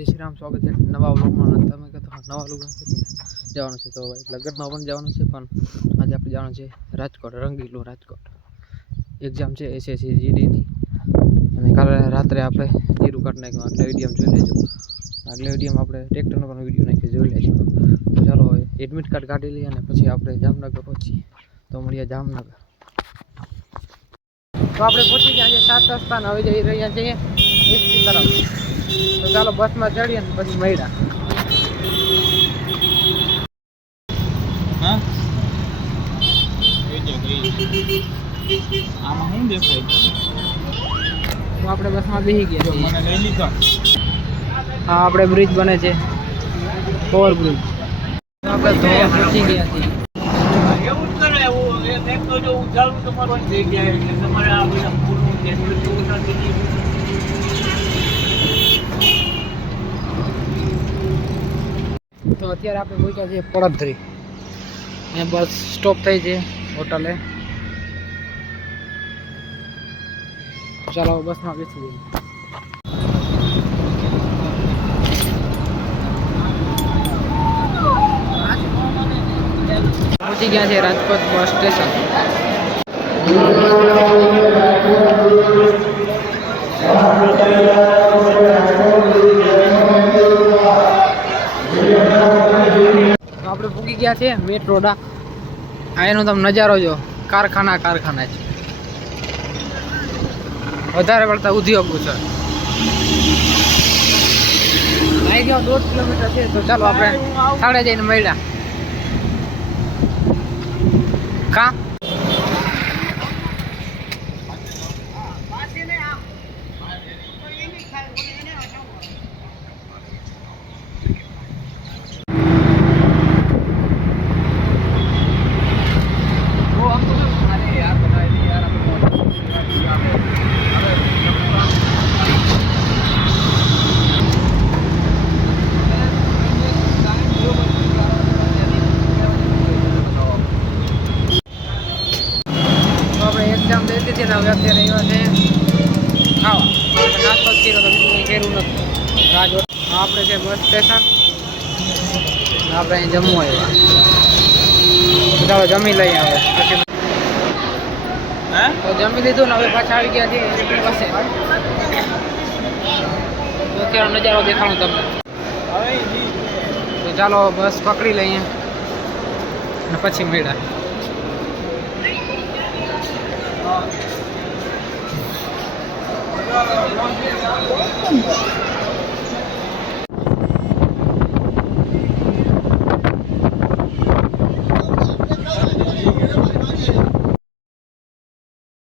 જય શ્રી રામ. સ્વાગત છે નવા વ્લોગમાં. તમે કહેતો નવા વ્લોગ જવાનું છે તો ભાઈ લગ્નમાં પણ જવાનું છે, પણ આજે આપણે જવાનું છે રાજકોટ, રંગીલું રાજકોટ. એક્ઝામ છે એસએસસી જીડીની અને કાલે રાત્રે આપણે જીરું કાઢ નાખ્યું. આગલા વીડિયો જોઈ લેજો. આગલા વિડીયોમાં આપણે ટ્રેક્ટરનો પણ વીડિયો નાખી જોઈ લેજો. ચાલો હવે એડમિટ કાર્ડ કાઢી લઈએ અને પછી આપણે જામનગર પહોંચીએ. તો મળીએ જામનગર. તો આપણે પહોંચી ગયા છે સાત રસ્તા હવે જઈ રહ્યા છીએ એસટી તરફ. તો ચાલો બસમાં ચડીએ ને પછી મળ્યા. આમાં શું દેખાય તો આપણે બસમાં બેસી ગયા મને લઈ લીધા. હા આપણે બ્રિજ બને છે. ઓવર બ્રિજ આપણે ધોવા પહોંચી ગયા છીએ. એવું જ કરે એવું એક એક તો જો ઉજાળું તમારું થઈ ગયા એટલે તમારે આ બધા પૂરું છે એટલું નથી તો અત્યારે આપણે પહોંચ્યા છીએ પડતરી અહીંયા બસ સ્ટોપ થઈ છે હોટલે. ચાલો હવે બસમાં બેસી જઈએ. પહોંચી ગયા છે રાજકોટ બસ સ્ટેશન. આપણે પૂકી ગયા છે મેટ્રોડા એનો તમે નજારો જો. કારખાના કારખાના છે. વધારે પડતા ઉદ્યોગો છે. અહીં ગયો દોઢ કિલોમીટર છે, તો ચાલો આપણે સાડે જઈને મળ્યા. કા તો આપણે એક્ઝામ દઈ દીધી ને હવે અત્યારે આવ્યા છે. ખાવા. નાસ્તો જ કર્યો તો બીજું કંઈ કર્યું નથી રાજકોટ આપણે છે બસ સ્ટેશન આપણે અહીં જમવું આવ્યા. ચાલો જમી લઈએ હવે. પછી હે? તો જમી લીધું ને હવે પાછા આવી ગયા છીએ પાસે તો અત્યારે નજારો દેખાડું તમને. તો ચાલો બસ પકડી લઈએ. ને પછી મળ્યા.